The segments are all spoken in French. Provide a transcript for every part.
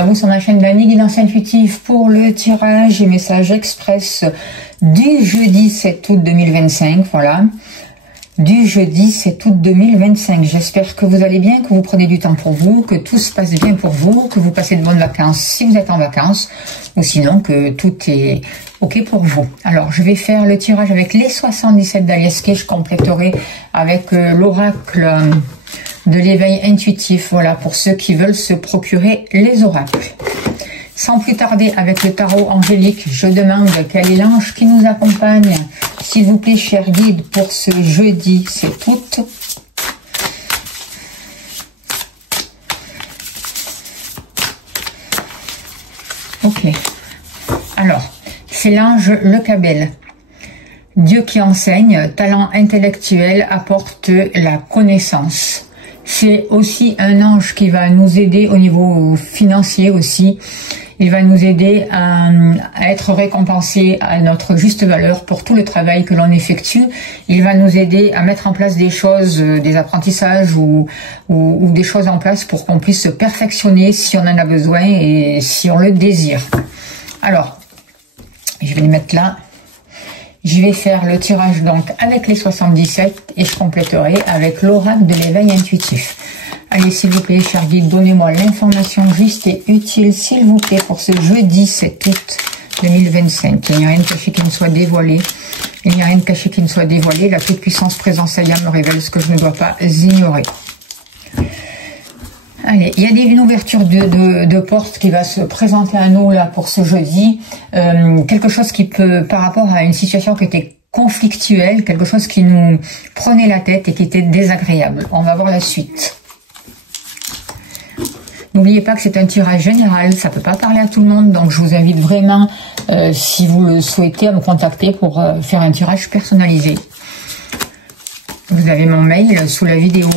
à vous sur ma chaîne d'Annie Guidance Intuitive pour le tirage et message express du jeudi 7 août 2025, voilà. Du jeudi 7 août 2025. J'espère que vous allez bien, que vous prenez du temps pour vous, que tout se passe bien pour vous, que vous passez de bonnes vacances si vous êtes en vacances, ou sinon que tout est ok pour vous. Alors, je vais faire le tirage avec les 77 d'Alice Kay. Je compléterai avec l'oracle de l'éveil intuitif, voilà, pour ceux qui veulent se procurer les oracles. Sans plus tarder, avec le tarot angélique, je demande quel est l'ange qui nous accompagne, s'il vous plaît, cher guide, pour ce jeudi 7 août. Ok. Alors, c'est l'ange Le Cabel. Dieu qui enseigne, talent intellectuel, apporte la connaissance. C'est aussi un ange qui va nous aider au niveau financier aussi. Il va nous aider à être récompensé à notre juste valeur pour tout le travail que l'on effectue. Il va nous aider à mettre en place des choses, des apprentissages ou des choses en place pour qu'on puisse se perfectionner si on en a besoin et si on le désire. Alors, je vais les mettre là. Je vais faire le tirage donc avec les 77 et je compléterai avec l'oracle de l'éveil intuitif. Allez, s'il vous plaît, cher guide, donnez-moi l'information juste et utile, s'il vous plaît, pour ce jeudi 7 août 2025. Il n'y a rien de caché qui ne soit dévoilé. Il n'y a rien de caché qui ne soit dévoilé. La toute-puissance présence Aya me révèle ce que je ne dois pas ignorer. Allez, il y a une ouverture de porte qui va se présenter à nous là pour ce jeudi. Quelque chose qui peut, par rapport à une situation qui était conflictuelle, quelque chose qui nous prenait la tête et qui était désagréable. On va voir la suite. N'oubliez pas que c'est un tirage général, ça ne peut pas parler à tout le monde, donc je vous invite vraiment, si vous le souhaitez, à me contacter pour faire un tirage personnalisé. Vous avez mon mail sous la vidéo,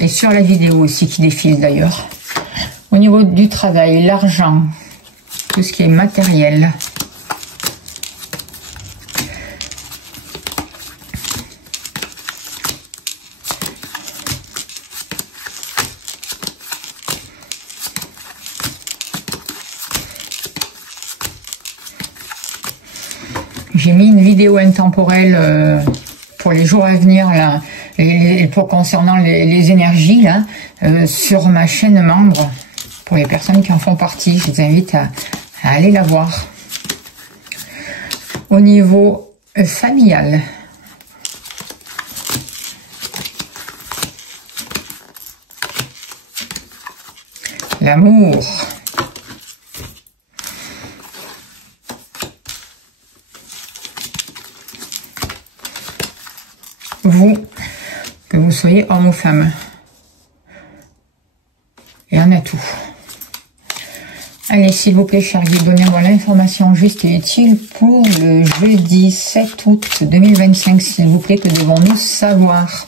et sur la vidéo aussi qui défile d'ailleurs. Au niveau du travail, l'argent, tout ce qui est matériel. J'ai mis une vidéo intemporelle pour les jours à venir, là, concernant les énergies, là, sur ma chaîne membre, pour les personnes qui en font partie. Je vous invite à aller la voir. Au niveau familial, l'amour, vous, que vous soyez homme ou femme. Et on a tout. Allez, s'il vous plaît, cher guide, donnez-moi l'information juste et utile pour le jeudi 7 août 2025, s'il vous plaît, que devons-nous savoir?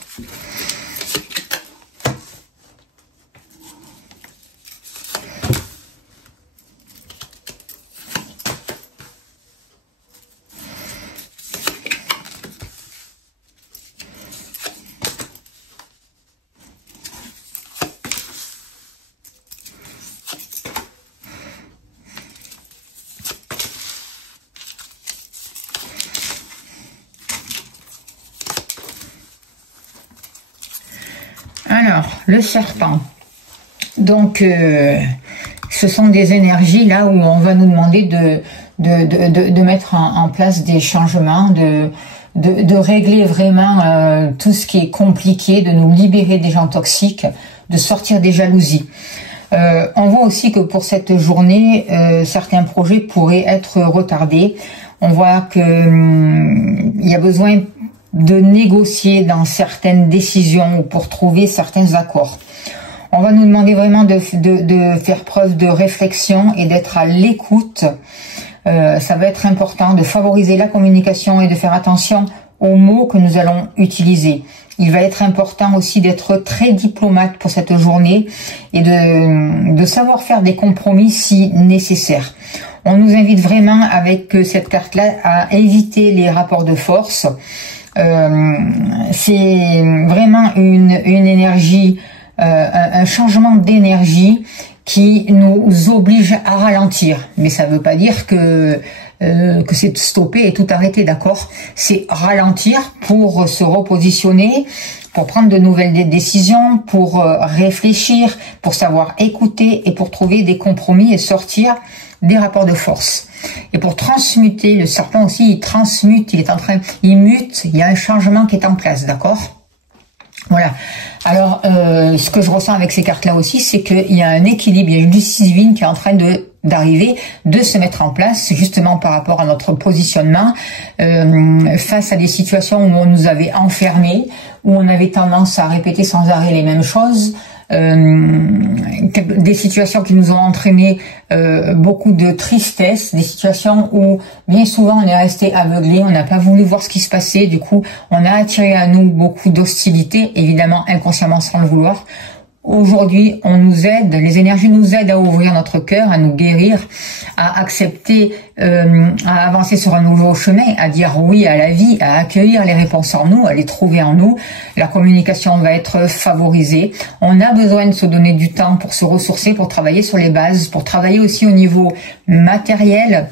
Alors, le serpent. Donc, ce sont des énergies là où on va nous demander de mettre en place des changements, de régler vraiment tout ce qui est compliqué, de nous libérer des gens toxiques, de sortir des jalousies. On voit aussi que pour cette journée, certains projets pourraient être retardés. On voit que il y a besoin de négocier dans certaines décisions pour trouver certains accords. On va nous demander vraiment de faire preuve de réflexion et d'être à l'écoute. Ça va être important de favoriser la communication et de faire attention aux mots que nous allons utiliser. Il va être important aussi d'être très diplomate pour cette journée et de savoir faire des compromis si nécessaire. On nous invite vraiment avec cette carte-là à éviter les rapports de force. C'est vraiment une énergie, un changement d'énergie qui nous oblige à ralentir. Mais ça ne veut pas dire que c'est stopper et tout arrêter, d'accord? C'est ralentir pour se repositionner, pour prendre de nouvelles décisions, pour réfléchir, pour savoir écouter et pour trouver des compromis et sortir des rapports de force. Et pour transmuter, le serpent aussi, il transmute, il mute, il y a un changement qui est en place, d'accord? Voilà. Alors, ce que je ressens avec ces cartes-là aussi, c'est qu'il y a un équilibre, il y a une justice divine qui est en train d'arriver, de se mettre en place, justement par rapport à notre positionnement, face à des situations où on nous avait enfermés, où on avait tendance à répéter sans arrêt les mêmes choses, des situations qui nous ont entraîné beaucoup de tristesse, des situations où bien souvent on est resté aveuglé, on n'a pas voulu voir ce qui se passait, du coup on a attiré à nous beaucoup d'hostilité, évidemment inconsciemment sans le vouloir. Aujourd'hui, on nous aide, les énergies nous aident à ouvrir notre cœur, à nous guérir, à accepter, à avancer sur un nouveau chemin, à dire oui à la vie, à accueillir les réponses en nous, à les trouver en nous. La communication va être favorisée. On a besoin de se donner du temps pour se ressourcer, pour travailler sur les bases, pour travailler aussi au niveau matériel,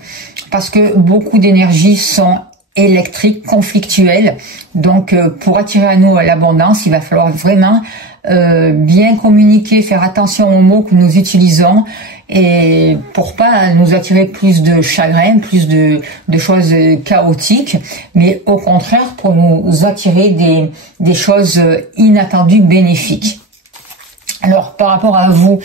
parce que beaucoup d'énergies sont électriques, conflictuelles. Donc, pour attirer à nous l'abondance, il va falloir vraiment bien communiquer, faire attention aux mots que nous utilisons et pour pas nous attirer plus de chagrin, plus de choses chaotiques, mais au contraire pour nous attirer des choses inattendues, bénéfiques. Alors, par rapport à vous,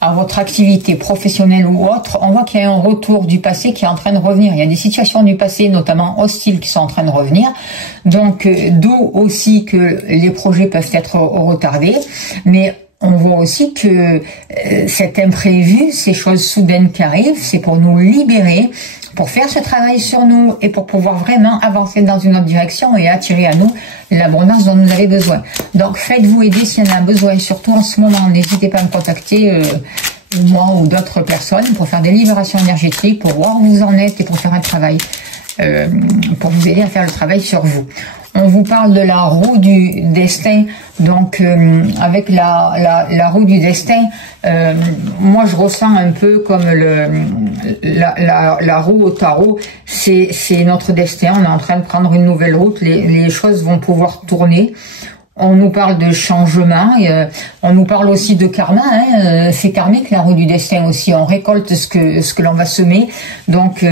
à votre activité professionnelle ou autre, on voit qu'il y a un retour du passé qui est en train de revenir. Il y a des situations du passé, notamment hostiles, qui sont en train de revenir. Donc, d'où aussi que les projets peuvent être retardés. Mais on voit aussi que cet imprévu, ces choses soudaines qui arrivent, c'est pour nous libérer, pour faire ce travail sur nous et pour pouvoir vraiment avancer dans une autre direction et attirer à nous l'abondance dont nous avons besoin. Donc faites-vous aider s'il y en a besoin, surtout en ce moment. N'hésitez pas à me contacter, moi ou d'autres personnes, pour faire des libérations énergétiques, pour voir où vous en êtes et pour faire un travail, pour vous aider à faire le travail sur vous. On vous parle de la roue du destin, donc avec la roue du destin, moi je ressens un peu comme la roue au tarot, c'est notre destin, on est en train de prendre une nouvelle route, les choses vont pouvoir tourner. On nous parle de changement, on nous parle aussi de karma, hein, c'est karmique la roue du destin aussi, on récolte ce que l'on va semer, donc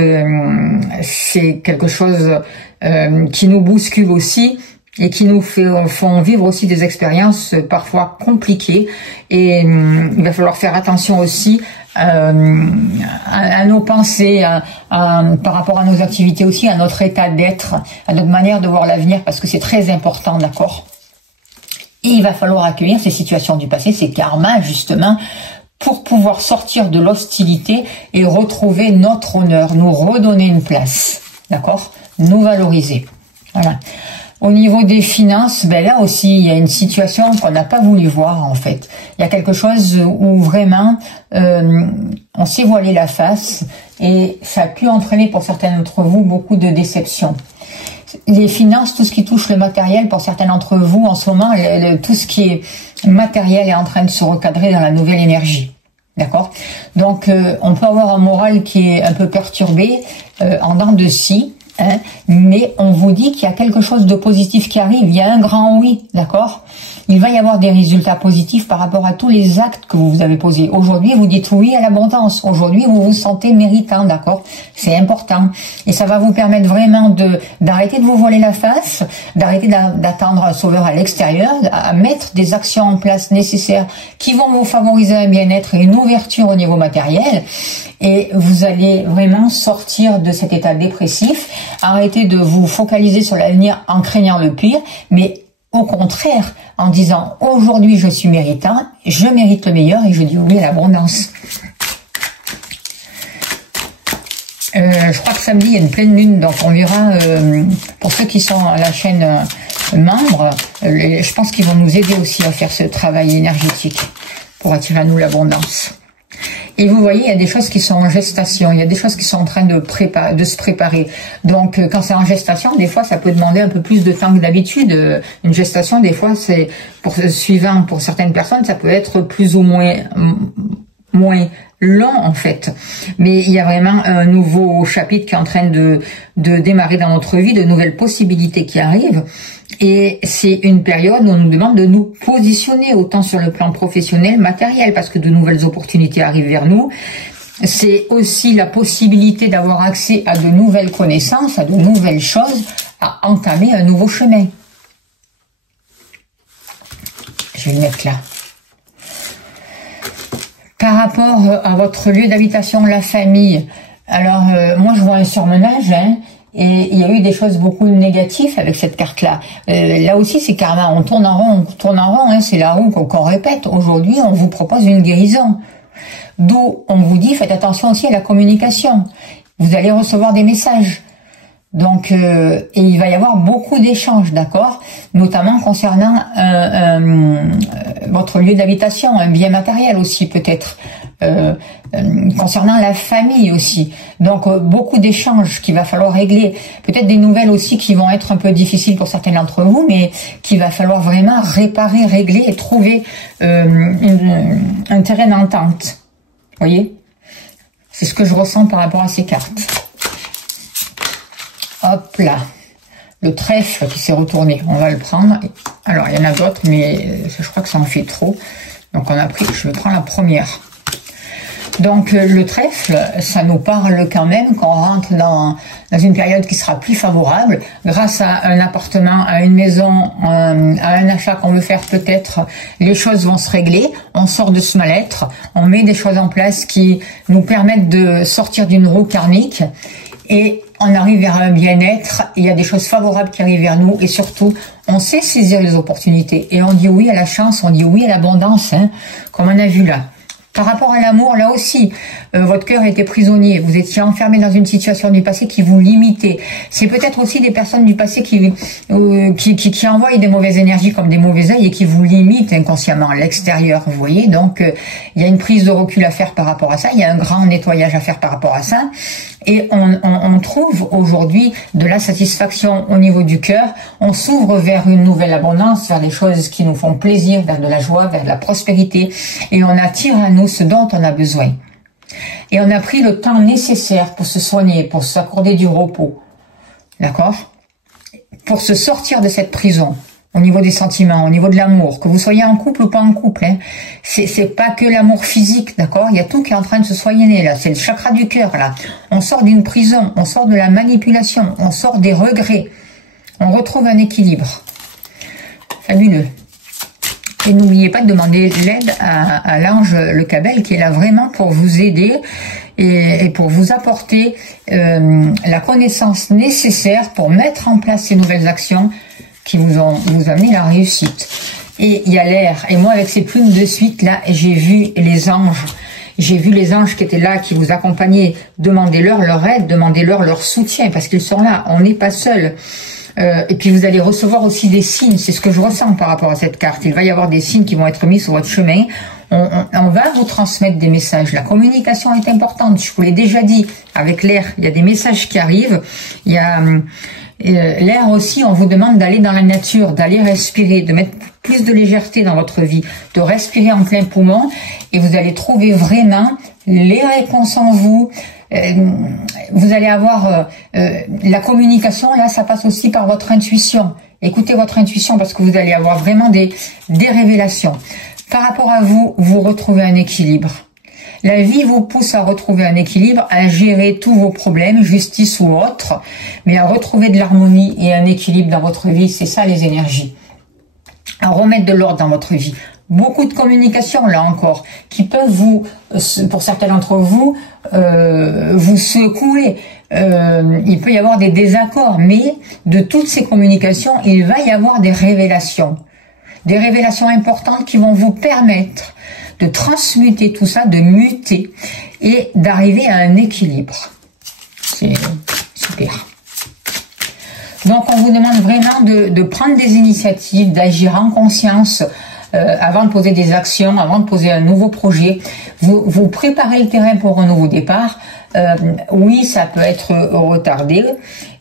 c'est quelque chose qui nous bouscule aussi et qui nous font vivre aussi des expériences parfois compliquées et il va falloir faire attention aussi à nos pensées, par rapport à nos activités aussi, à notre état d'être, à notre manière de voir l'avenir parce que c'est très important, d'accord ? Et il va falloir accueillir ces situations du passé, ces karmas justement, pour pouvoir sortir de l'hostilité et retrouver notre honneur, nous redonner une place, d'accord ? Nous valoriser. Voilà. Au niveau des finances, ben là aussi, il y a une situation qu'on n'a pas voulu voir en fait. Il y a quelque chose où vraiment on s'est voilé la face et ça a pu entraîner pour certains d'entre vous beaucoup de déceptions. Les finances, tout ce qui touche le matériel, pour certains d'entre vous, en ce moment, tout ce qui est matériel est en train de se recadrer dans la nouvelle énergie. D'accord ? Donc, on peut avoir un moral qui est un peu perturbé, en dents de scie, hein, mais on vous dit qu'il y a quelque chose de positif qui arrive. Il y a un grand oui, d'accord ? Il va y avoir des résultats positifs par rapport à tous les actes que vous avez posés. Aujourd'hui, vous dites oui à l'abondance. Aujourd'hui, vous vous sentez méritant, d'accord ? C'est important. Et ça va vous permettre vraiment d'arrêter de vous voiler la face, d'arrêter d'attendre un sauveur à l'extérieur, à mettre des actions en place nécessaires qui vont vous favoriser un bien-être et une ouverture au niveau matériel. Et vous allez vraiment sortir de cet état dépressif, arrêter de vous focaliser sur l'avenir en craignant le pire, mais au contraire, en disant aujourd'hui je suis méritant, je mérite le meilleur et je dis oui à l'abondance. Je crois que samedi il y a une pleine lune, donc on verra pour ceux qui sont à la chaîne membres, je pense qu'ils vont nous aider aussi à faire ce travail énergétique pour attirer à nous l'abondance. Et vous voyez, il y a des choses qui sont en gestation, il y a des choses qui sont en train de se préparer. Donc, quand c'est en gestation, des fois, ça peut demander un peu plus de temps que d'habitude. Une gestation, des fois, c'est suivant pour certaines personnes, ça peut être plus ou moins moins long en fait, mais il y a vraiment un nouveau chapitre qui est en train de démarrer dans notre vie, de nouvelles possibilités qui arrivent, et c'est une période où on nous demande de nous positionner autant sur le plan professionnel, matériel, parce que de nouvelles opportunités arrivent vers nous. C'est aussi la possibilité d'avoir accès à de nouvelles connaissances, à de nouvelles choses, à entamer un nouveau chemin. Je vais le mettre là. Par rapport à votre lieu d'habitation, la famille, alors moi je vois un surmenage, hein, et il y a eu des choses beaucoup négatives avec cette carte-là. Là aussi c'est karma, on tourne en rond, hein, c'est la roue qu'on répète. Aujourd'hui on vous propose une guérison, d'où on vous dit faites attention aussi à la communication. Vous allez recevoir des messages. Donc, et il va y avoir beaucoup d'échanges, d'accord, notamment concernant votre lieu d'habitation, un bien matériel aussi peut-être, concernant la famille aussi. Donc, beaucoup d'échanges qu'il va falloir régler. Peut-être des nouvelles aussi qui vont être un peu difficiles pour certains d'entre vous, mais qu'il va falloir vraiment réparer, régler et trouver un terrain d'entente. Vous voyez? C'est ce que je ressens par rapport à ces cartes. Hop là, le trèfle qui s'est retourné, on va le prendre. Alors, il y en a d'autres, mais je crois que ça en fait trop. Donc, on a pris, je vais prendre la première. Donc, le trèfle, ça nous parle quand même qu'on rentre dans une période qui sera plus favorable. Grâce à un appartement, à une maison, à un achat qu'on veut faire peut-être, les choses vont se régler. On sort de ce mal-être, on met des choses en place qui nous permettent de sortir d'une roue karmique. Et on arrive vers un bien-être, il y a des choses favorables qui arrivent vers nous, et surtout, on sait saisir les opportunités. Et on dit oui à la chance, on dit oui à l'abondance, hein, comme on a vu là. Par rapport à l'amour, là aussi, votre cœur était prisonnier, vous étiez enfermé dans une situation du passé qui vous limitait. C'est peut-être aussi des personnes du passé qui envoient des mauvaises énergies comme des mauvais œils et qui vous limitent inconsciemment à l'extérieur, vous voyez. Donc, il y a une prise de recul à faire par rapport à ça, il y a un grand nettoyage à faire par rapport à ça. Et on trouve aujourd'hui de la satisfaction au niveau du cœur, on s'ouvre vers une nouvelle abondance, vers des choses qui nous font plaisir, vers de la joie, vers de la prospérité, et on attire à nous ce dont on a besoin. Et on a pris le temps nécessaire pour se soigner, pour s'accorder du repos, d'accord? Pour se sortir de cette prison. Au niveau des sentiments, au niveau de l'amour, que vous soyez en couple ou pas en couple, hein. C'est pas que l'amour physique, d'accord? Il y a tout qui est en train de se soigner là, c'est le chakra du cœur là. On sort d'une prison, on sort de la manipulation, on sort des regrets, on retrouve un équilibre. Fabuleux. Et n'oubliez pas de demander l'aide à l'ange Le Cabel qui est là vraiment pour vous aider et pour vous apporter la connaissance nécessaire pour mettre en place ces nouvelles actions qui vous amener la réussite. Et il y a l'air. Et moi, avec ces plumes de suite, là, j'ai vu les anges. J'ai vu les anges qui étaient là, qui vous accompagnaient. Demandez-leur leur aide, demandez-leur leur soutien, parce qu'ils sont là. On n'est pas seul. Et puis, vous allez recevoir aussi des signes. C'est ce que je ressens par rapport à cette carte. Il va y avoir des signes qui vont être mis sur votre chemin. On va vous transmettre des messages. La communication est importante. Je vous l'ai déjà dit. Avec l'air, il y a des messages qui arrivent. Il y a... l'air aussi, on vous demande d'aller dans la nature, d'aller respirer, de mettre plus de légèreté dans votre vie, de respirer en plein poumon, et vous allez trouver vraiment les réponses en vous. Vous allez avoir la communication, là ça passe aussi par votre intuition. Écoutez votre intuition parce que vous allez avoir vraiment des révélations. Par rapport à vous, vous retrouvez un équilibre. La vie vous pousse à retrouver un équilibre, à gérer tous vos problèmes, justice ou autre, mais à retrouver de l'harmonie et un équilibre dans votre vie, c'est ça les énergies. À remettre de l'ordre dans votre vie. Beaucoup de communication, là encore, qui peuvent vous, pour certains d'entre vous, vous secouer. Il peut y avoir des désaccords, mais de toutes ces communications, il va y avoir des révélations. Des révélations importantes qui vont vous permettre de transmuter tout ça, de muter et d'arriver à un équilibre. C'est super. Donc, on vous demande vraiment de prendre des initiatives, d'agir en conscience avant de poser des actions, avant de poser un nouveau projet. Vous préparez le terrain pour un nouveau départ. Oui, ça peut être retardé,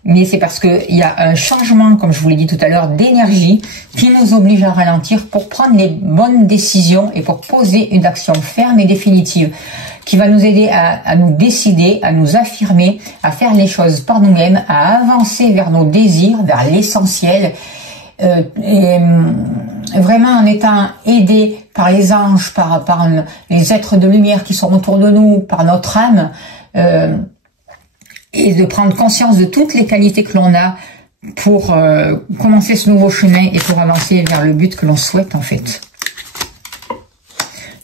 mais c'est parce qu'il y a un changement, comme je vous l'ai dit tout à l'heure, d'énergie qui nous oblige à ralentir pour prendre les bonnes décisions et pour poser une action ferme et définitive qui va nous aider à nous décider, à nous affirmer, à faire les choses par nous-mêmes, à avancer vers nos désirs, vers l'essentiel, et vraiment en étant aidé par les anges, par les êtres de lumière qui sont autour de nous, par notre âme, et de prendre conscience de toutes les qualités que l'on a pour commencer ce nouveau chemin et pour avancer vers le but que l'on souhaite en fait.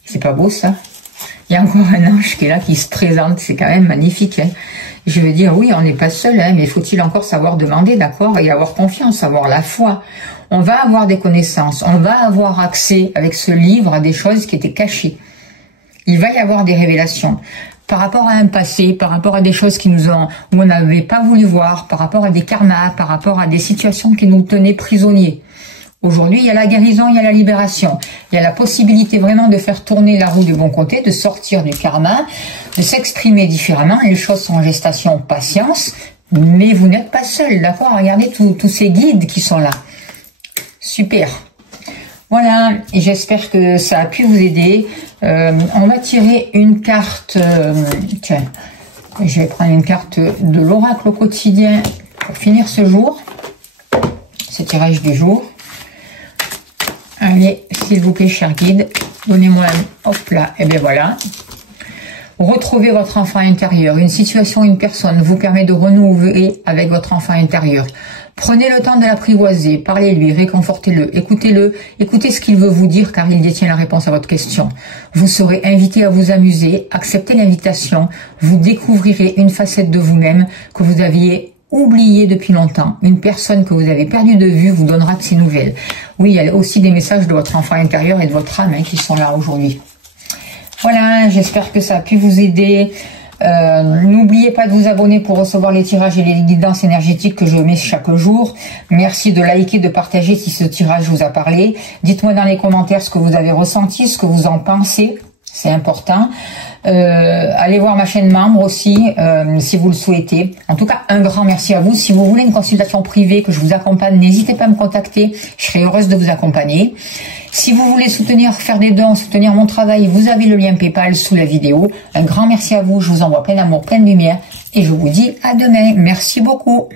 C'est pas beau ça? Il y a encore un ange qui est là, qui se présente, c'est quand même magnifique. Hein. Je veux dire, oui, on n'est pas seul, hein, mais faut-il encore savoir demander, d'accord, et avoir confiance, avoir la foi. On va avoir des connaissances, on va avoir accès avec ce livre à des choses qui étaient cachées. Il va y avoir des révélations par rapport à un passé, par rapport à des choses qui nous ont, où on n'avait pas voulu voir, par rapport à des karmas, par rapport à des situations qui nous tenaient prisonniers. Aujourd'hui, il y a la guérison, il y a la libération. Il y a la possibilité vraiment de faire tourner la roue du bon côté, de sortir du karma, de s'exprimer différemment. Les choses sont en gestation, patience, mais vous n'êtes pas seul, d'accord? Regardez tous ces guides qui sont là. Super. Voilà, et j'espère que ça a pu vous aider. On va tirer une carte. Tiens, je vais prendre une carte de l'oracle au quotidien pour finir ce jour. Ce tirage du jour. Allez, s'il vous plaît, cher guide, donnez-moi un... Hop là, et bien voilà. Retrouvez votre enfant intérieur. Une situation, une personne vous permet de renouveler avec votre enfant intérieur. Prenez le temps de l'apprivoiser, parlez-lui, réconfortez-le, écoutez ce qu'il veut vous dire car il détient la réponse à votre question. Vous serez invité à vous amuser, acceptez l'invitation, vous découvrirez une facette de vous-même que vous aviez oublié depuis longtemps. Une personne que vous avez perdue de vue vous donnera de ses nouvelles. Oui, il y a aussi des messages de votre enfant intérieur et de votre âme qui sont là aujourd'hui. Voilà, j'espère que ça a pu vous aider. N'oubliez pas de vous abonner pour recevoir les tirages et les guidances énergétiques que je mets chaque jour. Merci de liker, de partager si ce tirage vous a parlé. Dites-moi dans les commentaires ce que vous avez ressenti, ce que vous en pensez. C'est important. Allez voir ma chaîne membre aussi, si vous le souhaitez. En tout cas, un grand merci à vous. Si vous voulez une consultation privée, que je vous accompagne, n'hésitez pas à me contacter. Je serai heureuse de vous accompagner. Si vous voulez soutenir, faire des dons, soutenir mon travail, vous avez le lien PayPal sous la vidéo. Un grand merci à vous. Je vous envoie plein d'amour, plein de lumière. Et je vous dis à demain. Merci beaucoup.